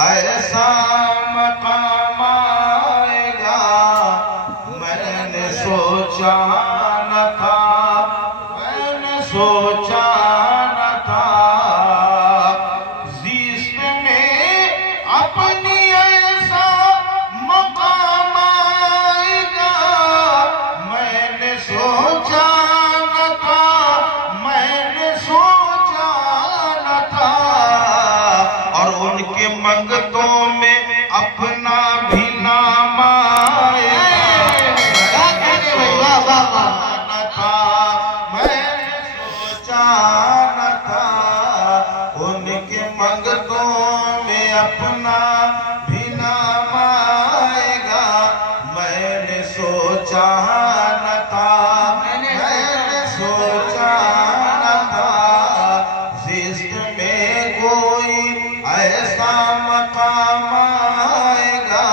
ایسا مقام آئے گا میں نے سوچا نہ تھا، میں نے سوچا نہ تھا، زیست میں اپنی ایسا مقام آئے گا میں نے سوچا نہ تھا، میں نے سوچا نہ تھا، اور ان کے منگتوں میں اپنا بھی نام آئے گا نہ تھا، میں نے سوچا نہ تھا، ان کے منگتوں میں اپنا بھی نام آئے گا میں نے سوچا نہ تھا، میں نے سوچا نہ تھا، زیست میں کوئی ایسا مقام آئے گا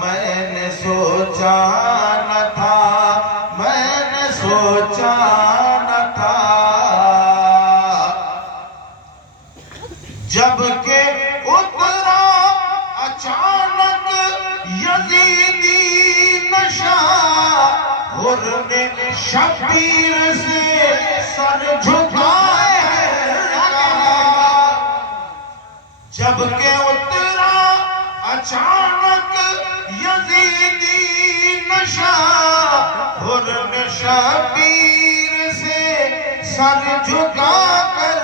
میں نے سوچا نہ تھا، میں نے سوچا نہ تھا، جب کہ اترا اچانک یزیدی نشا، غرن شبیر سے سر جھکائے کہا، جب کہ اترا اچانک یزیدی نشا، غرن شبیر سے سر جھکا کر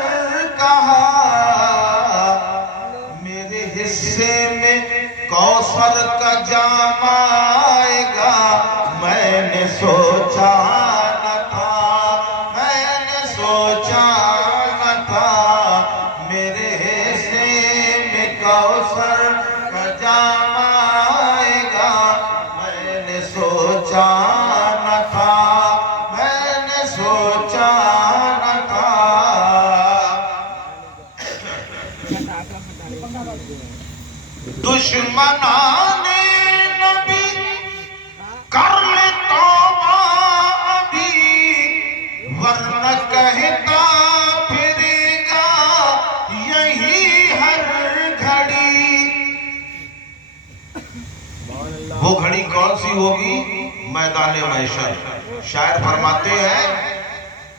کہا، میرے حصے میں کوثر کا جام آئے گا میں نے سوچا نہ تھا، میں نے سوچا نہ تھا، میرے حصے میں کوثر کا جام آئے گا میں نے سوچا نہ تھا، میں نے سوچا نہ تھا، دشمنان نبی کر لے توبہ ابھی، ورنہ کہتا پھرے گا یہی ہر گھڑی، وہ گھڑی کون سی ہوگی؟ میدان محشر۔ شاعر فرماتے ہیں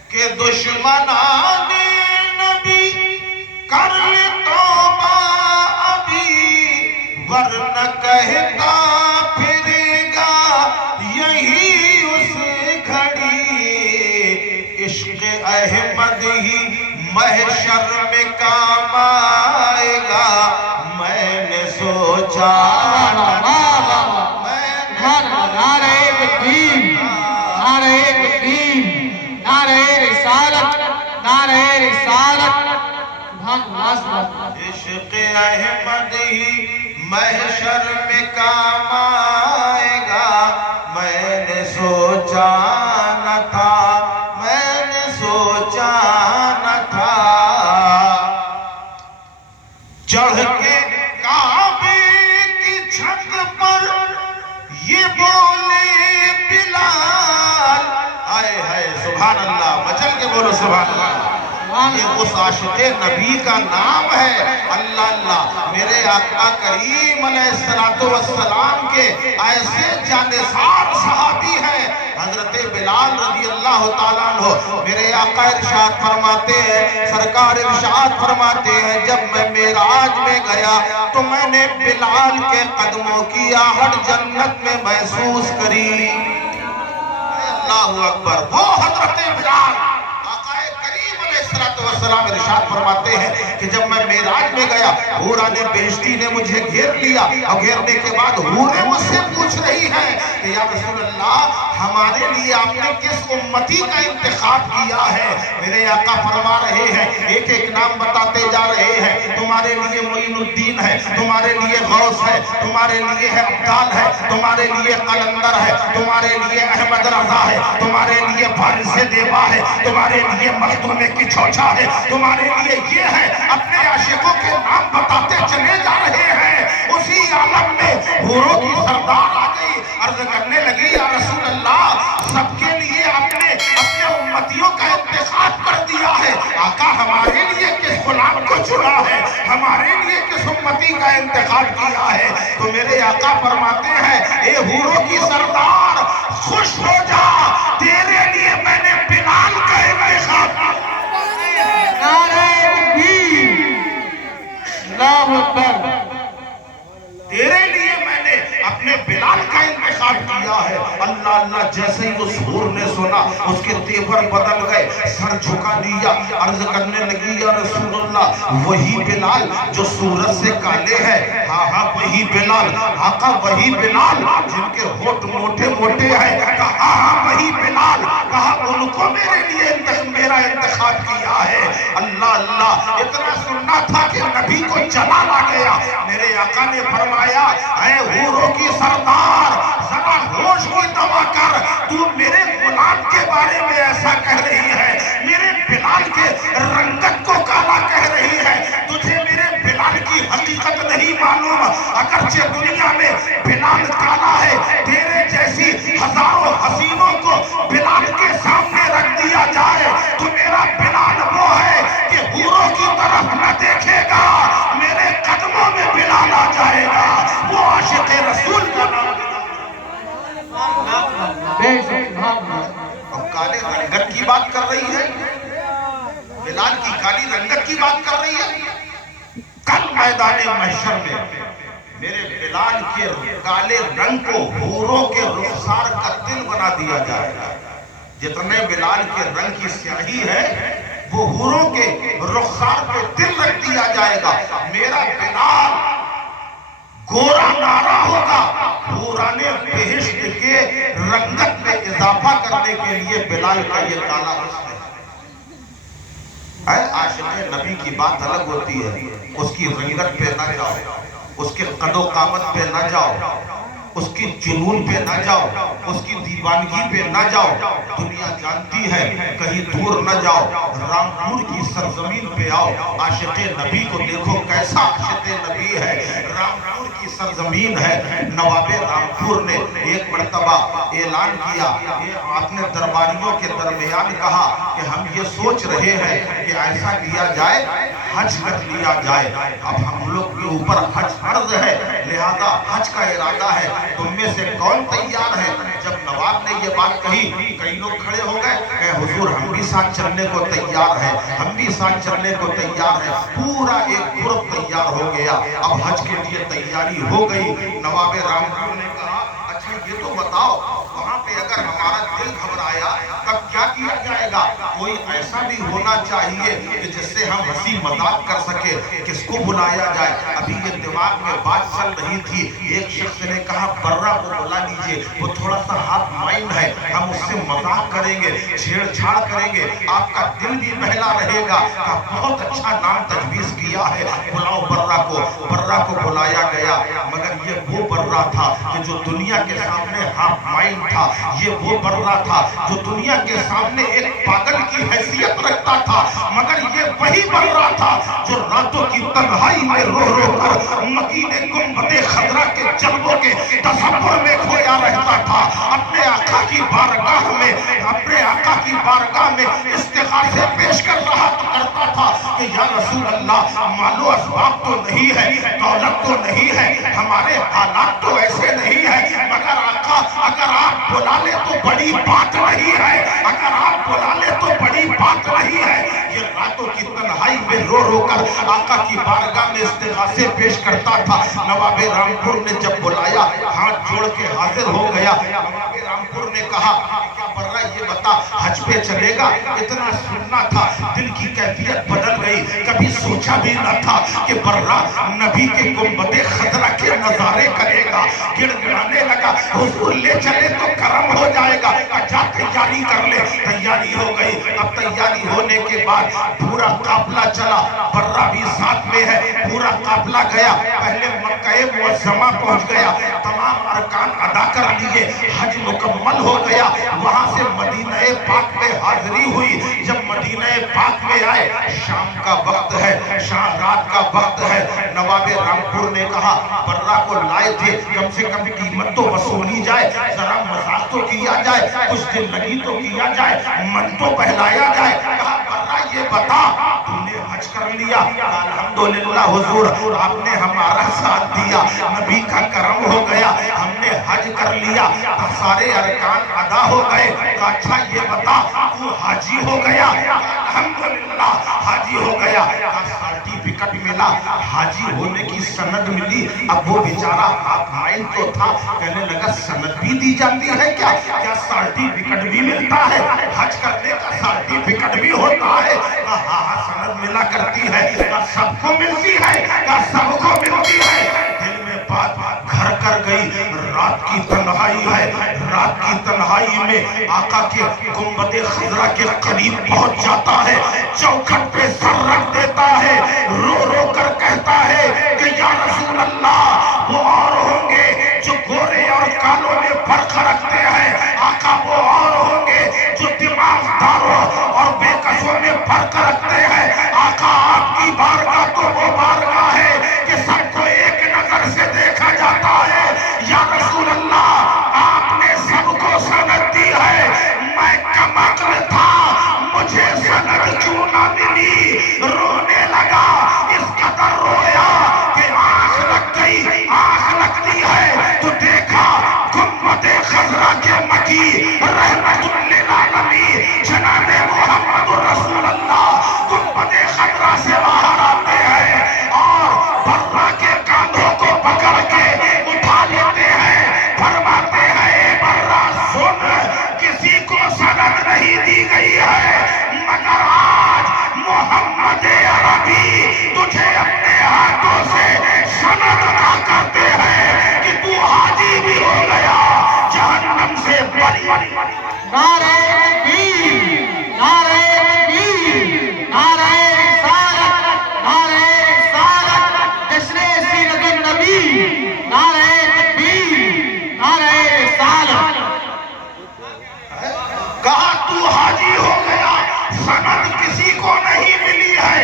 کہ دشمنان نبی کر لے توبہ ابھی، ورنہ کہتا پھرے گا یہی اس گھڑی، عشق احمد ہی محشر میں کام آئے گا میں نے سوچا نہ تھا، نعرہ تکبیر، نعرہ تکبیر، نعرہ رسالت، نعرہ رسالت، سبحان اللہ۔ عشق احمد ہی محشر میں کام آئے گا میں نے سوچا نہ تھا، میں نے سوچا نہ تھا، چڑھ کے کعبے کی چھت پر یہ بولے بلال، آئے ہائے سبحان اللہ، مچل کے بولو سبحان اللہ، یہ اس عاشق نبی کا نام ہے، اللہ اللہ، میرے آقا کریم علیہ السلام کے ایسے جانثار صحابی ہیں حضرت بلال رضی اللہ تعالیٰ عنہ، میرے آقا ارشاد فرماتے ہیں، سرکار ارشاد فرماتے ہیں، جب میں معراج میں گیا تو میں نے بلال کے قدموں کی آہٹ جنت میں محسوس کری، اللہ اکبر، وہ حضرت بلال والسلام ارشاد فرماتے ہیں کہ جب میں معراج میں گیا حوران بہشتی نے مجھے گھیر لیا، اور گھیرنے کے بعد حوریں مجھ سے پوچھ رہی ہیں کہ یا رسول اللہ ہمارے لیے آپ نے کس امتی کا انتخاب کیا ہے؟ میرے آقا فرما رہے ہیں، ایک ایک نام بتاتے جا رہے ہیں، تمہارے لیے معین الدین ہے، تمہارے لیے غوث ہے، تمہارے لیے ہے عبدال ہے، تمہارے لیے قلندر ہے، تمہارے لیے احمد رضا ہے، تمہارے لیے فارس دیوا ہے، تمہارے لیے مخدوم کی چھوچا ہے، تمہارے لیے یہ ہے، اپنے عاشقوں کے نام بتاتے چلے جا رہے ہیں، اسی عالم میں حوروں کی سردار آ گئی، عرض کرنے لگی یا رسول اللہ سب کے لیے آپ نے اپنے امتیوں کا انتخاب کر دیا ہے، آقا ہمارے لیے کس غلام کو चुना है, हमारे लिए किस उम्मती का इंतखाब किया है। तो मेरे आका फरमाते हैं, ए हूरों की सरदार खुश हो जा, तेरे लिए मैंने बिलाल का इंतखाब किया। नारे तकबीर, अल्लाहु अकबर। तेरे लिए मैंने अपने बिलाल का इंतखाब किया है। अल्लाह अल्लाह, जैसे ही उस हूर ने सुना उसके तेवर बदल गए, सर झुका दिया, अर्ज करने लगी, या रसूलुल्लाह, वही बिलाल जो सूरज से काले हैं। हाँ हाँ, वही बिलाल। आका, वही बिलाल जिनके होठ मोटे मोटे हैं। कहा हाँ, वही बिलाल। कहा उनको मेरे लिए मेरा इंतखाब किया है। अल्लाह अल्लाह, इतना सुनना था कि नबी को जला ला गया। मेरे आका ने फरमाया, ऐ हूरों की सरदार, जरा होश की दवा कर, तू मेरे गुलाम के बारे में ऐसा कह रही है, मेरे बिलाल के रंगत को काला कह रही है, तुझे मेरे बिलाल की हकीकत नहीं मालूम। अगरचे दुनिया में बिलाल काला है, तेरे जैसी हजारों हसीनों को बिलाल के सामने रख दिया जाए तो मेरा बिलाल वो है कि हूरों की तरफ न देखेगा, मेरे कदमों में बिलाल आ जाएगा। वो आशिक़ रसूल का नाम। अब काले रंगत की बात कर रही है, बिलाल की काली रंगत की बात कर रही है। कल मैदान महशर में मेरे बिलाल के काले रंग को हूरों के रुखसार का तिल बना दिया जाएगा। जितने बिलाल के रंग की स्याही है, वो हूरों के रुखसार पे तिल रख दिया जाएगा। मेरा बिलाल गोरा नारा होगा। हूराने बेहिश्त के रंगत में इजाफा करने के लिए बिलाल का ये काला हुस्न है। आशिक़ नबी की बात अलग होती है, उसकी रंगत पे ना जाओ, उसके कदो कामत पे ना जाओ, उसकी जुनून पे ना जाओ, उसकी दीवानगी पे ना जाओ। दुनिया जानती है, कहीं दूर ना जाओ, रामपुर की सरजमीन पे आओ। आशिक़ नबी को देखो, कैसा आशिक़ नबी है। रामपुर की सरजमीन है। नवाबे रामपुर ने एक मर्तबा ऐलान किया, अपने दरबारियों के दरमियान कहा कि हम ये सोच रहे हैं कि ऐसा किया जाए, हज कर लिया जाए। अब हम लोग के ऊपर हज फर्ज है, लिहाजा हज का इरादा है, तुम में से कौन तैयार है। जब नवाब ने ये बात कही, कई लोग खड़े हो गए, हुजूर हम भी साथ चलने को तैयार है, हम भी साथ चलने को तैयार है। पूरा एक ग्रुप तैयार हो गया। अब हज के लिए तैयारी हो गई। नवाबे रामपुर ने कहा, अच्छा ये तो बताओ, वहां पे अगर हमारा दिल घबराया तब क्या किया जाएगा। कोई ऐसा भी होना चाहिए कि जिससे हम हंसी मजाक कर सके, किसको बुलाया जाए। अभी ये दिमाग में बात चल रही थी। एक शख्स ने कहा, बर्रा को बुला लीजिए, वो थोड़ा सा हाफ माइंड है, हम उससे मजाक करेंगे, छेड़छाड़ करेंगे, आपका दिल भी बहला रहेगा। बहुत अच्छा नाम तजवीज किया है, बुलाओ बर्रा को। बर्रा को बुलाया गया, मगर ये वो बर्रा था कि जो दुनिया के सामने हाफ माइंड था। ये वो बर्रा था जो दुनिया के सामने एक पागल की हैसियत रखता था, मगर ये वही बर्रा था जो रातों की तन्हाई में रो रो कर मदीने गुंबदे खजरा के जलवों के तसव्वुर में खोया रहता था। अपने आका की बारगाह में, अपने आका की बारगाह में इस्तिग़ासे पेश कर रहा करता था कि या रसूल अल्लाह, मालो असबाब तो नहीं है, दौलत तो नहीं है, हमारे हालात तो ऐसे नहीं है, मगर आका अगर आप बुला ले तो बड़ी बात नहीं है, अगर आप बुला ले तो बड़ी बात नहीं है। ये रातों की तन्हाई में रो रो कर आका की बारगाह में इस्तिग़ासे पेश करता था। नवाबे रामपुर ने जब बुलाया, हाथ जोड़ के हाजिर हो गया। नवाबे रामपुर ने कहा, क्या बर्रा ये बता, हज पे चलेगा। इतना सुनना था, दिल की कैफियत बदल गई। कभी सोचा भी न था कि बर्रा नबी के गुंबदे खजरा के नजारे करेगा। गिड़गिड़ाने लगा, हुजूर ले चले तो करम हो जाएगा, अच्छा तैयारी कर ले। तैयारी हो गई। अब तैयारी होने के बाद पूरा काफिला चला, बर्रा भी साथ में है। पूरा काफिला गया, पहले मक्का मुअज़्ज़मा पहुंच गया, तमाम अरकान अदा कर लिए, हज मुकम्मल हो गया। वहां से मदीना पाक में हाजिरी हुई। जब मदीना पाक में आए, शाम का वक्त है, शाम रात का वक्त है। नवाबे रामपुर ने कहा, बर्रा को लाए थे, कम से कम कीमत तो वसूली जाए, जरा मजाक तो किया जाए, कुछ दिन लगी तो किया जाए, मन तो बहलाया जाए। कहा, बर्रा ये बता, तूने हज कर लिया। अल्हम्दुलिल्लाह हुजूर आपने हमारा साथ दिया, नबी का करम हो गया, हमने हज कर लिया, सारे अरकान अदा हो गए। तो अच्छा ये बता तू हाजी हो गया? अल्हम्दुलिल्लाह हाजी हो गया। सर्टिफिकेट मिला, हाजी होने की सनद मिली। अब वो बेचारा हाथ तो था, कहने लगा सनद भी दी जाती है क्या? क्या सर्टिफिकेट भी मिलता है? हज करने का सर्टिफिकेट भी होता है? हाँ, सनद मिला करती है। सबको मिलती है? क्या सबको मिलती है? दिल में बात घर कर गई। रात की तन्हाई है, रात की तन्हाई में आका के गुंबदे खजरा के करीब पहुंच जाता है, चौखट पे सर रख देता है, रो रो कर कहता है कि या रसूल अल्लाह, वो और होंगे जो गोरे और कालों में फर्क रखते हैं, आका वो और होंगे जो दिमागदारों और बेकसों में फर्क रखते हैं। आका आपकी बारगाह तो वो बारगाह है कि सबको एक नजर से देखा जाता है। या रसूल अल्लाह, आपने सबको सनद दी है, मैं कमअक्ल था, मुझे सनद क्यों ना मिली? रोने लगा, इस कदर रोया कि आंख लग गई। आंख लगती है तो देखा गुंबदे खजरा के मकी रहमतुल लिल आलमीन जनाबे मुहम्मदुर रसूल अल्लाह गुंबदे खजरा से बाहर आते हैं और बर्रा के कांधों को पकड़ के उठा लेते हैं। फरमाते हैं बर्रा सुन, किसी को सनद नहीं दी गई है, मगर आज मोहम्मद अरबी तुझे अपने हाथों से सनद अता करते हैं कि तू हाजी भी हो गया, जहन्नम से बरी। नारे तकबीर, नारे तकबीर, नारे रिसालत, नारे रिसालत, जश्न सीरतुन नबी, नारे तकबीर, नारे रिसालत। कहा तू हाजी हो गया, सनद किसी को नहीं मिली है,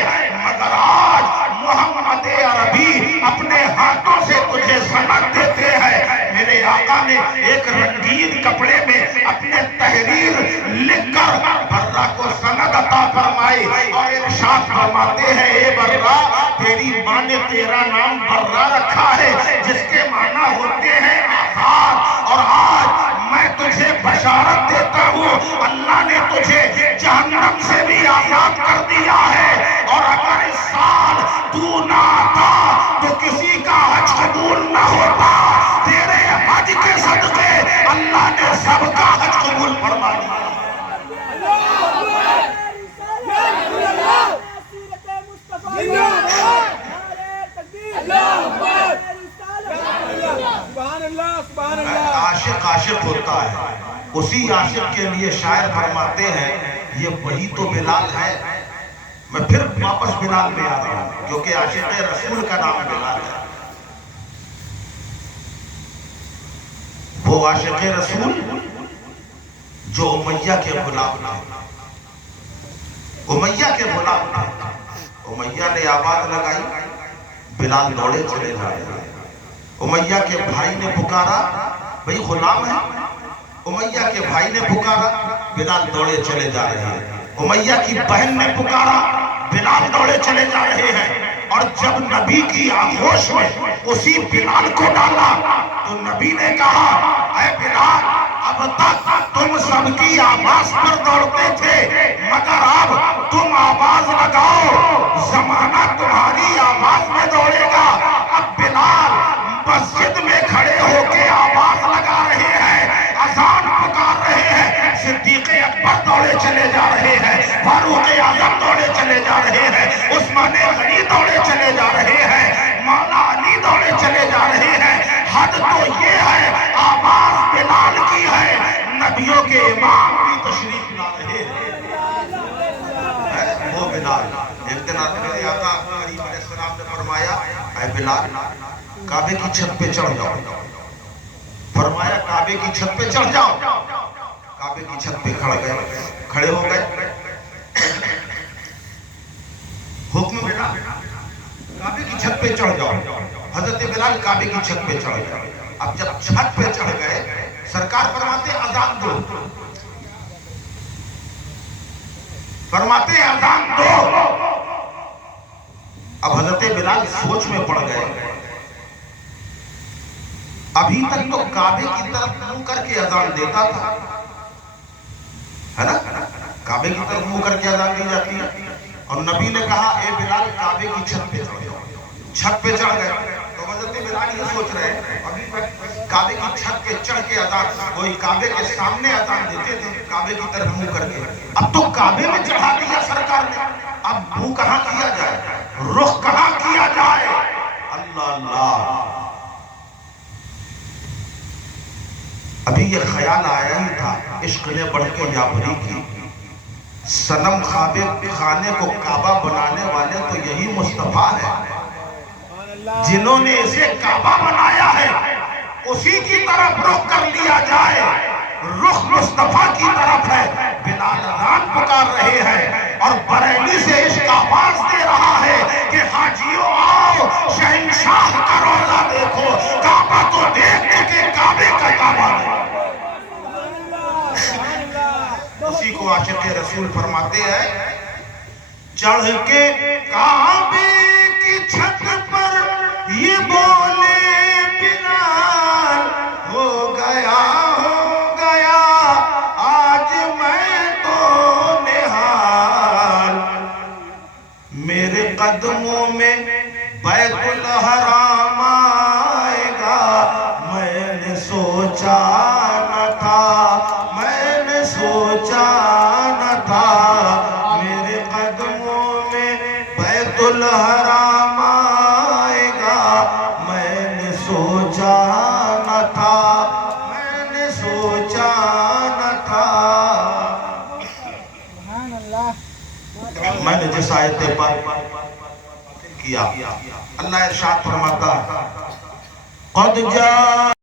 मगर आज मोहम्मद अरबी अपने हाथों से तुझे सनद देते हैं। मेरे आका ने एक रंगीन कपड़े में अपने तहरीर लिखकर बर्रा को सनद अता फरमाई और इरशाद फरमाते हैं, ए बर्रा, तेरी माँ ने तेरा नाम बर्रा रखा है, जिसके माना होते हैं आजाद। और आज मैं तुझे बशारत देता हूँ, अल्लाह ने तुझे जहन्नम से भी आजाद कर दिया है। और अगर इस साल तू ना आता तो किसी का हज कबूल न होता। तेरे हज के सदके अल्लाह ने सबका हज कबूल फरमा दिया। आशिक आशिक होता है, उसी आशिक के लिए शायर फरमाते हैं, ये वही तो बिलाल है। मैं फिर वापस बिलाल में आ रहा हूं, क्योंकि आशिक रसूल का नाम बिलाल है। वो आशिक रसूल जो उमैया के गुलाम थे, उमैया के गुलाम थे। उमैया ने आवाज लगाई, बिलाल दौड़े चले जा रहे हैं। उमैया के भाई ने पुकारा, भाई गुलाम है। उमैया के भाई ने पुकारा, बिलाल दौड़े चले जा रहे हैं। उमैया की बहन ने पुकारा, बिलाल दौड़े चले जा रहे हैं। और जब नबी की आगोश में उसी बिलाल को डाला तो नबी ने कहा, ऐ बिलाल, अब तक तुम सबकी आवाज पर दौड़ते थे, मगर अब तुम आवाज लगाओ, जमाना तुम्हारी आवाज में दौड़ेगा। अब बिलाल मस्जिद में खड़े होके आवाज लगा रहे हैं, अजान पुकार रहे हैं। सिद्दीक़ अकबर दौड़े चले जा रहे हैं, फारूक आजम दौड़े चले जा रहे हैं, उस्मान गनी दौड़े चले जा रहे हैं, मौला अली दौड़े चले जा रहे हैं। हद तो ये है, आवाज बिलाल की है, नबियों के इमाम भी तशरीफ ला रहे हैं। वो बिलाल, एक दिन मेरे आका करीम अलैहिस्सलाम ने फरमाया, ऐ बिलाल, काबे की छत पे चढ़ जाओ। फरमाया, काबे की छत पे चढ़ जाओ। काबे की छत पे खड़े हो गए। हुक्म मिला, काबे की छत पे चढ़ जाओ। हजरत बिलाल काबे की छत पे चढ़ गए। अब जब छत पे चढ़ गए, सरकार फरमाते अजान दो, फरमाते अजान दो। اب حضرت بلال سوچ میں پڑ گئے، ابھی تک تو کعبے کی طرف منہ کر کے اذان دیتا تھا، ہے نا، کعبے کی طرف منہ کر کے اذان دی جاتی ہے، اور نبی نے کہا اے بلال کعبے کی چھت پہ چڑھ جاؤ، چھت پہ چڑھ گئے۔ تو حضرت بلال یہ سوچ رہے ہیں ابھی تک کعبے کی چھت پہ چڑھ کے اذان، وہی کعبے کے سامنے اذان دیتے تھے کعبے کی طرف منہ کر کے، اب تو کعبے میں چڑھا دیا سرکار نے، اب منہ کہاں کیا جائے، رخ کہاں کیا جائے؟ اللہ اللہ، ابھی یہ خیال آیا ہی تھا، عشق نے بڑھ کے یابری کی، صنم خانے کو کعبہ بنانے والے تو یہی مصطفیٰ ہے، جنہوں نے اسے کعبہ بنایا ہے اسی کی طرف رخ کر لیا جائے، رخ مصطفیٰ کی طرف ہے۔ بلال اذان پکار رہے ہیں اور بریلی سے عشق آواز دے رہا ہے کہ حاجیوں آؤ، شہنشاہ کا روضہ دیکھو، کعبہ تو دیکھ چکے، کعبے کا کعبہ نہیں۔ اسی کو عاشق رسول فرماتے ہیں، چڑھ کے کعبے کی چھت پر یہ بولے بلال، ہو گیا آج میں تو نہال، میرے قدموں میں بیت الحرام آئے گا، میں نے سوچا نہ تھا، میں نے سوچا نہ تھا، میرے قدموں میں بیت الحرام آئے گا، میں نے سوچا نہ تھا، میں نے سوچا نہ تھا۔ میں نے جس آیت پر کیا، اللہ ارشاد فرماتا، قد جاء